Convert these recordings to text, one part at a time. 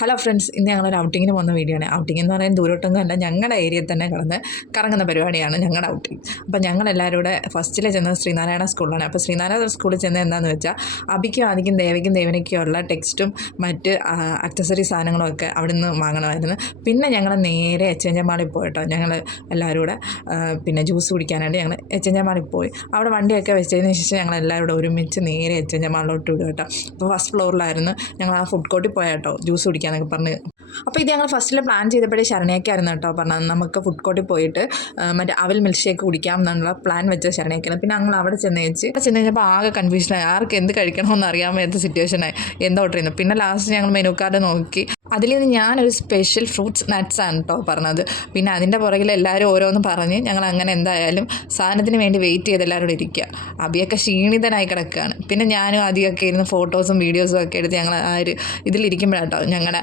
Hello friends, ഇന്ന് ഞങ്ങളൊരു ഔട്ടിങ്ങിന് പോകുന്ന വീഡിയോ ആണ്. ഔട്ടിംഗ് എന്ന് പറയുന്നത് ദൂരോട്ടൊന്നും അല്ല, ഞങ്ങളുടെ ഏരിയയിൽ തന്നെ കറങ്ങുന്ന പരിപാടിയാണ് ഞങ്ങളുടെ ഔട്ടിങ്. അപ്പോൾ ഞങ്ങളെല്ലാവരും കൂടെ ഫസ്റ്റിൽ ചെന്നത് ശ്രീനാരായണ സ്കൂളിലാണ്. അപ്പോൾ ശ്രീനാരായണ സ്കൂളിൽ ചെന്നത് എന്താണെന്ന് വെച്ചാൽ അബിക്കും ആദിക്കും ദേവയ്ക്കും ദേവനയ്ക്കുമുള്ള ടെക്സ്റ്റും മറ്റ് അക്സസറി സാധനങ്ങളും ഒക്കെ അവിടെ നിന്ന് വാങ്ങണമായിരുന്നു. പിന്നെ ഞങ്ങൾ നേരെ എച്ച് പോയിട്ടോ, ഞങ്ങൾ എല്ലാവരും കൂടെ പിന്നെ ജ്യൂസ് കുടിക്കാനായിട്ട് ഞങ്ങൾ എച്ച് പോയി. അവിടെ വണ്ടിയൊക്കെ വെച്ചതിന് ശേഷം ഞങ്ങൾ എല്ലാവരും കൂടെ ഒരുമിച്ച് നേരെ എച്ച് വിടും കേട്ടോ. അപ്പോൾ ഫസ്റ്റ് ഫ്ലോറിലായിരുന്നു ഞങ്ങൾ ആ ഫുഡ് കോർട്ടിൽ പോയാട്ടോ ജ്യൂസ് കുടിക്കാനൊക്കെ പറഞ്ഞ്. അപ്പോൾ ഇത് ഞങ്ങൾ ഫസ്റ്റിൽ പ്ലാൻ ചെയ്തപ്പോഴേ ശരണയൊക്കെയായിരുന്നു കേട്ടോ പറഞ്ഞത്, നമുക്ക് ഫുഡ് കോർട്ടിൽ പോയിട്ട് മറ്റേ അവൽ മിൽക്ക് ഷേക്ക് കുടിക്കാം എന്നുള്ള പ്ലാൻ വെച്ച ശരണയൊക്കെയാണ്. പിന്നെ ഞങ്ങൾ അവിടെ ചെന്ന് കഴിഞ്ഞപ്പോൾ ആകെ കൺഫ്യൂഷനായി, ആർക്ക് എന്ത് കഴിക്കണമെന്ന് അറിയാൻ പറ്റാത്ത സിറ്റുവേഷനായി, എന്താ ഓർഡർ ചെയ്യുന്നത്. പിന്നെ ലാസ്റ്റ് ഞങ്ങൾ മെനു കാർഡ് നോക്കി, അതിൽ നിന്ന് ഞാനൊരു സ്പെഷ്യൽ ഫ്രൂട്ട്സ് നട്ട്സ് ആണ് കേട്ടോ പറഞ്ഞത്. പിന്നെ അതിൻ്റെ പുറകിൽ എല്ലാവരും ഓരോന്ന് പറഞ്ഞ് ഞങ്ങൾ അങ്ങനെ എന്തായാലും സാധനത്തിന് വേണ്ടി വെയിറ്റ് ചെയ്ത് എല്ലാവരും ഇരിക്കുക. അബിയൊക്കെ ക്ഷീണിതനായി കിടക്കുകയാണ്. പിന്നെ ഞാനും ആദ്യമൊക്കെ ഇരുന്ന് ഫോട്ടോസും വീഡിയോസും ഒക്കെ എടുത്ത് ഞങ്ങൾ ആ ഒരു ഇതിലിരിക്കുമ്പോഴാട്ടോ ഞങ്ങളുടെ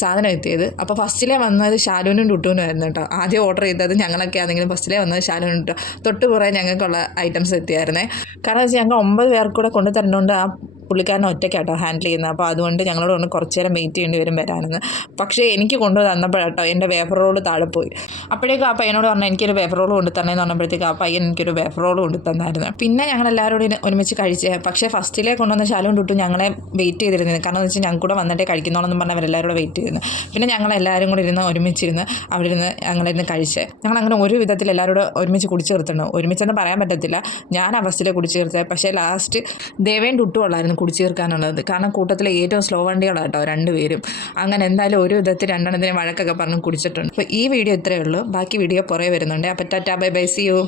സാധനം എത്തിയത്. അപ്പോൾ ഫസ്റ്റിലേ വന്നത് ശാലുവിനും ടുട്ടുവിനും ആയിരുന്നു കേട്ടോ. ആദ്യം ഓർഡർ ചെയ്തത് ഞങ്ങളൊക്കെ ആണെങ്കിലും ഫസ്റ്റിലേ വന്നത് ശാലുവിനും ടുട്ടു. തൊട്ട് കുറേ ഞങ്ങൾക്കുള്ള ഐറ്റംസ് എത്തിയായിരുന്നേ. കാരണം വെച്ചാൽ ഞങ്ങൾ 9 പേർക്ക് കൂടെ കൊണ്ടു തരുന്നതുകൊണ്ട് ആ പുള്ളിക്കാരനെ ഒറ്റയ്ക്കാട്ടോ ഹാൻഡിൽ ചെയ്യുന്നത്. അപ്പോൾ അതുകൊണ്ട് ഞങ്ങളോട് ഒന്ന് കുറച്ച് നേരം വെയിറ്റ് ചെയ്യേണ്ടി വരും വരാനെന്ന്. പക്ഷേ എനിക്ക് കൊണ്ടു തന്നപ്പോഴാട്ടോ എൻ്റെ വേപ്പർ റോള് താഴെ പോയി. അപ്പോഴേക്കും ആ പയ്യനോട് പറഞ്ഞാൽ എനിക്കൊരു വേപ്പർ റോൾ കൊണ്ടു തന്നേന്ന് പറഞ്ഞപ്പോഴത്തേക്ക് ആ പയ്യൻ എനിക്കൊരു വേപ്പർ റോൾ കൊണ്ടു തന്നായിരുന്നു. പിന്നെ ഞങ്ങൾ എല്ലാവരും കൂടി ഒരുമിച്ച് കഴിച്ച്. പക്ഷേ ഫസ്റ്റിലേ കൊണ്ടുവന്ന ശാലും ടുട്ടു ഞങ്ങളെ വെയിറ്റ് ചെയ്തിരുന്നത്. കാരണം എന്ന് വെച്ചാൽ ഞങ്ങൾക്ക് കൂടെ വന്നിട്ടേ കഴിക്കുന്നോളെന്ന് പറഞ്ഞാൽ അവരെല്ലാവരും കൂടെ വെയിറ്റ് ചെയ്തിരുന്നു. പിന്നെ ഞങ്ങളെല്ലാവരും കൂടി ഇരുന്ന് ഒരുമിച്ചിരുന്ന് അവിടെ ഇരുന്ന് ഞങ്ങളിരുന്ന് കഴിച്ച്. ഞങ്ങളങ്ങനെ ഒരു വിധത്തിൽ എല്ലാവരും കൂടെ ഒരുമിച്ച് കുടിച്ച് തീർത്തുണ്ട്. ഒരുമിച്ചെന്ന് പറയാൻ പറ്റത്തില്ല, ഞാൻ ആ ഫസ്റ്റിലെ കുടിച്ച് തീർത്തത്. പക്ഷേ ലാസ്റ്റ് ദേവേൻ ടുട്ടു ഉള്ളായിരുന്നു കുടിച്ച് തീർക്കാനുള്ളത്. കാരണം കൂട്ടത്തിലെ ഏറ്റവും സ്ലോ വണ്ടികളാട്ടോ രണ്ടുപേരും. അങ്ങനെ എന്തായാലും ഒരു വിധത്തിൽ രണ്ടെണ്ണത്തിന് വഴക്കൊക്കെ പറഞ്ഞ് കുടിച്ചിട്ടുണ്ട്. അപ്പോൾ ഈ വീഡിയോ ഇത്രയേ ഉള്ളൂ. ബാക്കി വീഡിയോ പുറകെ വരുന്നുണ്ട്. അപ്പോൾ tata bye bye, see U.